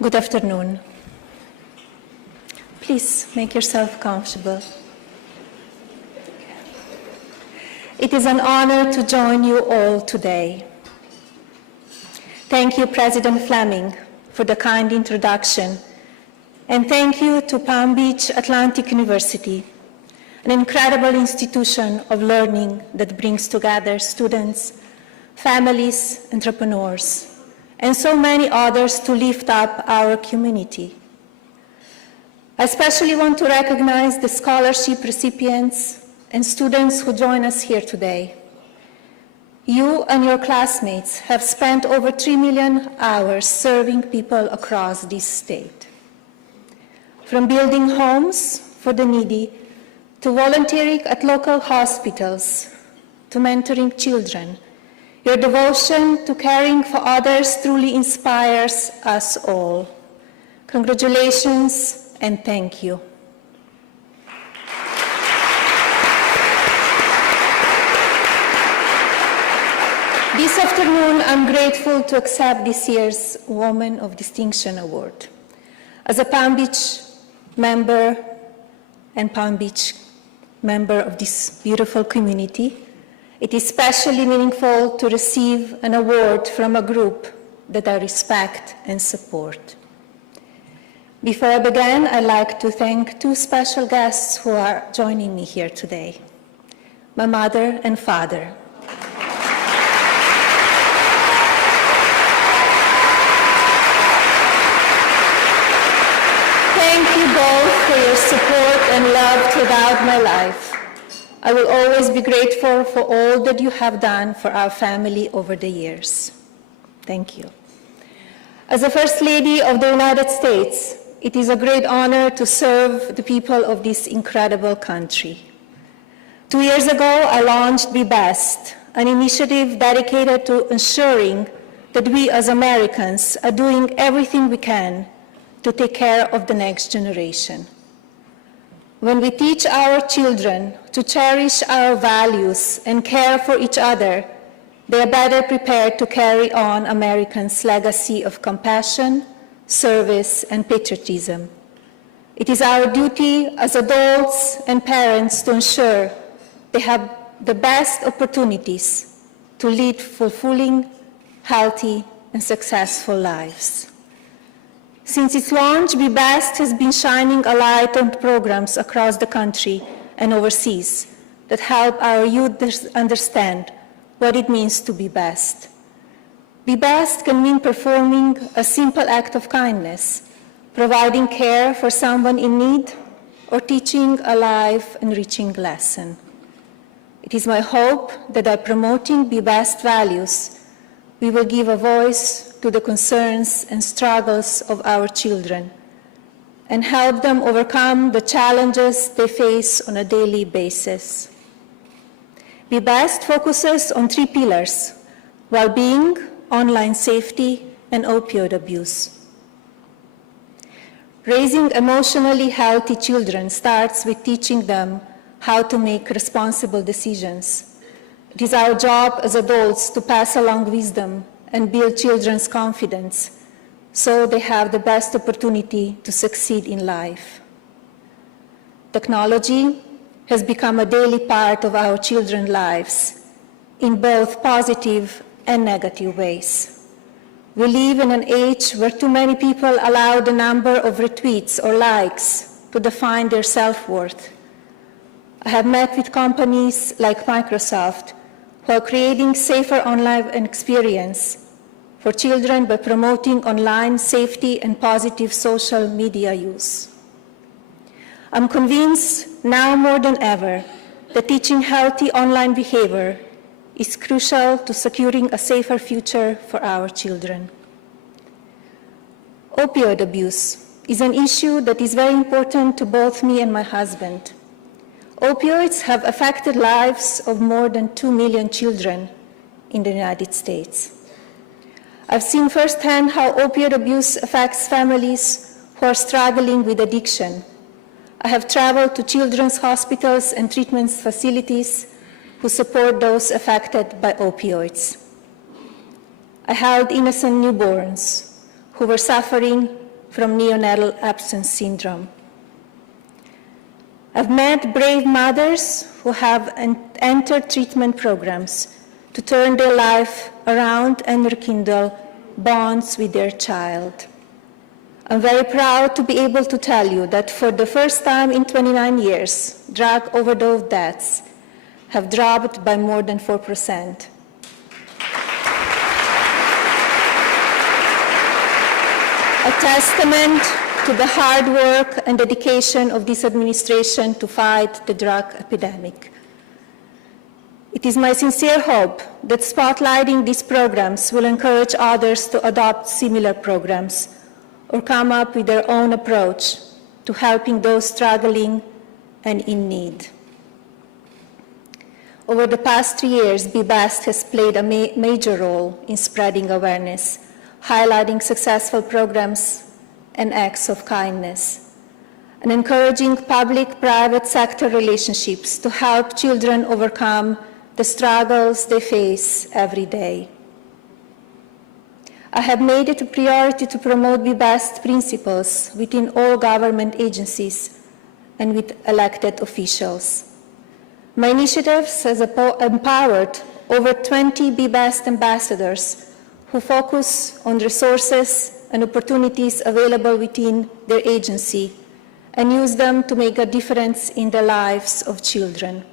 Good afternoon. Please make yourself comfortable. It is an honor to join you all today. Thank you, President Fleming, for the kind introduction, and thank you to Palm Beach Atlantic University, an incredible institution of learning that brings together students, families, entrepreneurs, and so many others to lift up our community. I especially want to recognize the scholarship recipients and students who join us here today. You and your classmates have spent over 3 million hours serving people across this state. From building homes for the needy, to volunteering at local hospitals, to mentoring children, your devotion to caring for others truly inspires us all. Congratulations and thank you. This afternoon, I'm grateful to accept this year's Woman of Distinction Award. As a Palm Beach member and Palm Beach member of this beautiful community, it is especially meaningful to receive an award from a group that I respect and support. Before I begin, I'd like to thank two special guests who are joining me here today, my mother and father. Thank you both for your support and love throughout my life. I will always be grateful for all that you have done for our family over the years. Thank you. As the First Lady of the United States, it is a great honor to serve the people of this incredible country. 2 years ago, I launched Be Best, an initiative dedicated to ensuring that we as Americans are doing everything we can to take care of the next generation. When we teach our children to cherish our values and care for each other, they are better prepared to carry on Americans' legacy of compassion, service, and patriotism. It is our duty as adults and parents to ensure they have the best opportunities to lead fulfilling, healthy, and successful lives. Since its launch, Be Best has been shining a light on programs across the country and overseas that help our youth understand what it means to be best. Be Best can mean performing a simple act of kindness, providing care for someone in need, or teaching a life-enriching lesson. It is my hope that by promoting Be Best values, we will give a voice to the concerns and struggles of our children and help them overcome the challenges they face on a daily basis. Be Best focuses on 3 pillars: well-being, online safety, and opioid abuse. Raising emotionally healthy children starts with teaching them how to make responsible decisions. It is our job as adults to pass along wisdom and build children's confidence so they have the best opportunity to succeed in life. Technology has become a daily part of our children's lives in both positive and negative ways. We live in an age where too many people allow the number of retweets or likes to define their self-worth. I have met with companies like Microsoft who are creating safer online experience for children by promoting online safety and positive social media use. I'm convinced now more than ever that teaching healthy online behavior is crucial to securing a safer future for our children. Opioid abuse is an issue that is very important to both me and my husband. Opioids have affected lives of more than 2 million children in the United States. I've seen firsthand how opioid abuse affects families who are struggling with addiction. I have traveled to children's hospitals and treatment facilities who support those affected by opioids. I held innocent newborns who were suffering from neonatal absence syndrome. I've met brave mothers who have entered treatment programs to turn their life around and rekindle bonds with their child. I'm very proud to be able to tell you that for the first time in 29 years, drug overdose deaths have dropped by more than 4%. A testament to the hard work and dedication of this administration to fight the drug epidemic. It is my sincere hope that spotlighting these programs will encourage others to adopt similar programs or come up with their own approach to helping those struggling and in need. Over the past 3 years, Be Best has played a major role in spreading awareness, highlighting successful programs and acts of kindness, and encouraging public-private sector relationships to help children overcome the struggles they face every day. I have made it a priority to promote Be Best principles within all government agencies and with elected officials. My initiatives has empowered over 20 Be Best ambassadors who focus on resources and opportunities available within their agency and use them to make a difference in the lives of children.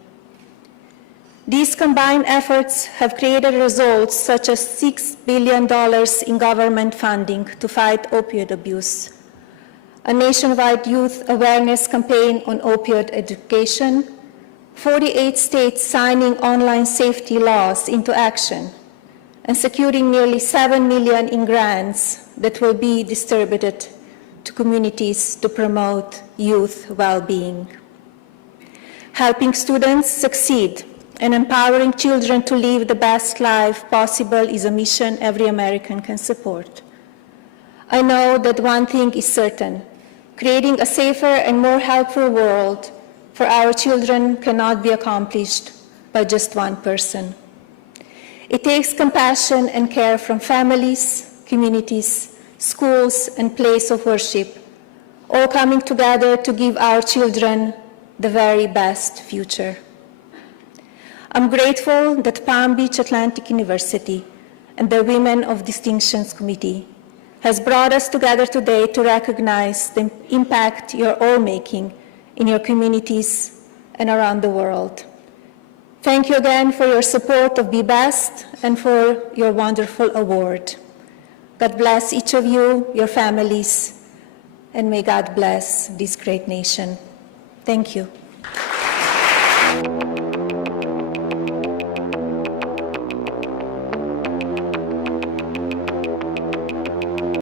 These combined efforts have created results such as $6 billion in government funding to fight opioid abuse, a nationwide youth awareness campaign on opioid education, 48 states signing online safety laws into action, and securing nearly $7 million in grants that will be distributed to communities to promote youth well-being. Helping students succeed and empowering children to live the best life possible is a mission every American can support. I know that one thing is certain: creating a safer and more helpful world for our children cannot be accomplished by just one person. It takes compassion and care from families, communities, schools, and places of worship, all coming together to give our children the very best future. I'm grateful that Palm Beach Atlantic University and the Women of Distinctions Committee has brought us together today to recognize the impact you're all making in your communities and around the world. Thank you again for your support of Be Best and for your wonderful award. God bless each of you, your families, and may God bless this great nation. Thank you.